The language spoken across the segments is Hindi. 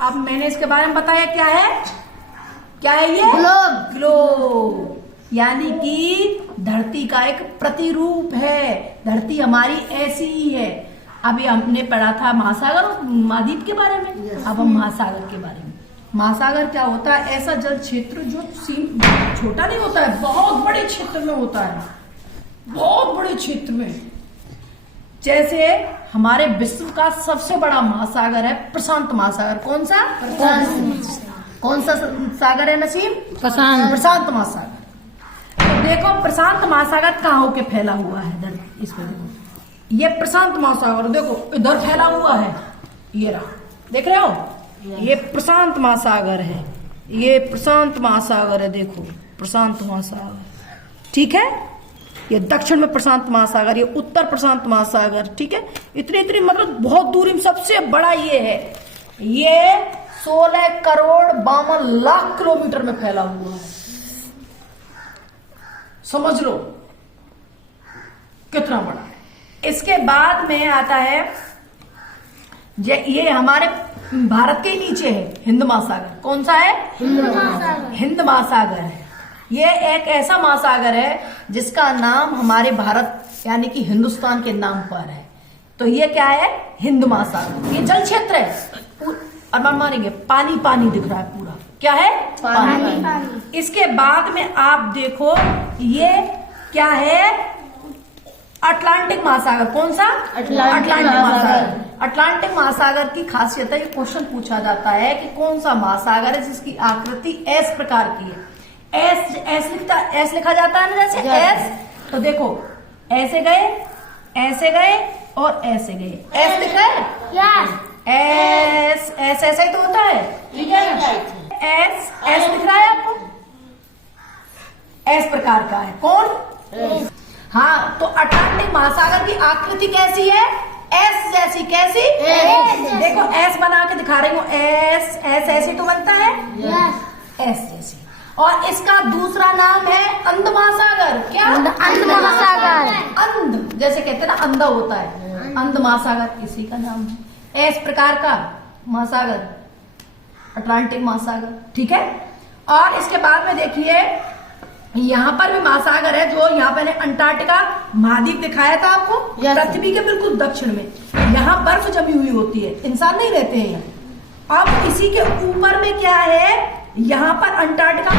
अब मैंने इसके बारे में बताया क्या है ये ग्लोब। ग्लोब यानी कि धरती का एक प्रतिरूप है। धरती हमारी ऐसी ही है। अभी हमने पढ़ा था महासागर और महाद्वीप के बारे में। अब हम महासागर के बारे में। महासागर क्या होता है? ऐसा जल क्षेत्र जो छोटा नहीं होता है, बहुत बड़े क्षेत्र में होता है, बहुत बड़े क्षेत्र में। जैसे हमारे विश्व का सबसे बड़ा महासागर है प्रशांत महासागर। कौन सा? कौन सा सागर है नसीम? प्रशांत महासागर। तो देखो प्रशांत महासागर कहाँ होके फैला हुआ है? इधर इसको देखो, ये प्रशांत महासागर देखो इधर फैला हुआ है। ये रहा, देख रहे हो? ये प्रशांत महासागर है। ये प्रशांत महासागर है। देखो प्रशांत महासागर, ठीक है। ये दक्षिण में प्रशांत महासागर, ये उत्तर प्रशांत महासागर, ठीक है। इतनी मतलब बहुत दूरी में सबसे बड़ा ये है। ये 16 करोड़ 52 लाख किलोमीटर में फैला हुआ है। समझ लो कितना बड़ा है। इसके बाद में आता है ये हमारे भारत के नीचे है हिंद महासागर। कौन सा है? हिंद महासागर है। ये एक ऐसा महासागर है जिसका नाम हमारे भारत यानी कि हिंदुस्तान के नाम पर है। तो ये क्या है? हिंद महासागर। ये जल क्षेत्र है और man मानेंगे पानी पानी दिख रहा है पूरा। क्या है? पानी। इसके बाद में आप देखो ये क्या है? अटलांटिक महासागर। कौन सा? अटलांटिक महासागर। अटलांटिक महासागर की खासियत है, ये क्वेश्चन पूछा जाता है कि कौन सा महासागर है जिसकी आकृति एस प्रकार की है। एस लिखा जाता है ना, जैसे एस। तो देखो ऐसे गए और ऐसे गए। एस दिख रहा है? एस ऐसा ही तो होता है, ठीक है ना? एस दिख रहा है आपको? एस प्रकार का है। कौन? हाँ, तो अटलांटिक महासागर की आकृति कैसी है? एस जैसी। कैसी? देखो एस बना के दिखा रही हूँ। एस ऐसे तो बनता है, एस जैसी। और इसका दूसरा नाम है अंध महासागर। क्या? अंध महासागर। अंध जैसे कहते हैं ना, अंधा होता है, अंध महासागर इसी का नाम है। एस प्रकार का महासागर अटलांटिक महासागर, ठीक है। और इसके बाद में देखिए यहाँ पर भी महासागर है, जो यहाँ पे अंटार्कटिका महाद्वीप दिखाया था आपको। पृथ्वी के बिल्कुल दक्षिण में यहाँ बर्फ जमी हुई होती है, इंसान नहीं रहते हैं। अब इसी के ऊपर में क्या है? यहाँ पर अंटार्कटिका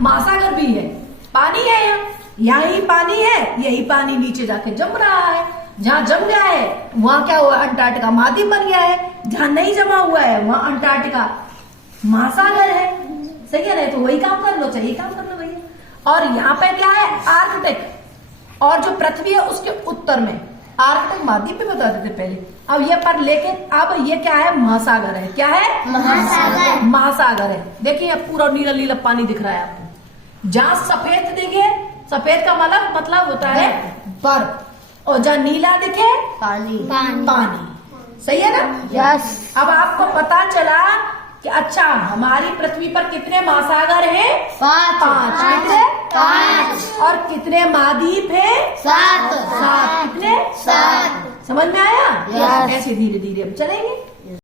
महासागर भी है, पानी है। यहाँ ही पानी है, यही पानी नीचे जाके जम रहा है। जहाँ जम गया है वहां क्या हुआ? अंटार्कटिका महाद्वीप बन गया है। जहाँ नहीं जमा हुआ है वहां अंटार्कटिका महासागर है। सही है ना? तो वही काम कर लो, चाहिए काम कर लो भैया। और यहाँ पे क्या है? आर्कटिक। और जो पृथ्वी है उसके उत्तर में आर्कटिक महाद्वीप भी बता देते पहले। अब ये पर लेके अब ये क्या है? महासागर है। क्या है? महासागर है। देखिए पूरा नीला नीला पानी दिख रहा है आपको। जहाँ सफेद दिखे, सफेद का मतलब होता है बर्फ, और जहाँ नीला दिखे पानी। सही है ना? यस। अब आपको पता चला कि अच्छा हमारी पृथ्वी पर कितने महासागर हैं? 5। कितने? 5। और कितने महाद्वीप हैं? 7। कितने? 7। समझ में आया? ऐसे धीरे धीरे हम चलेंगे।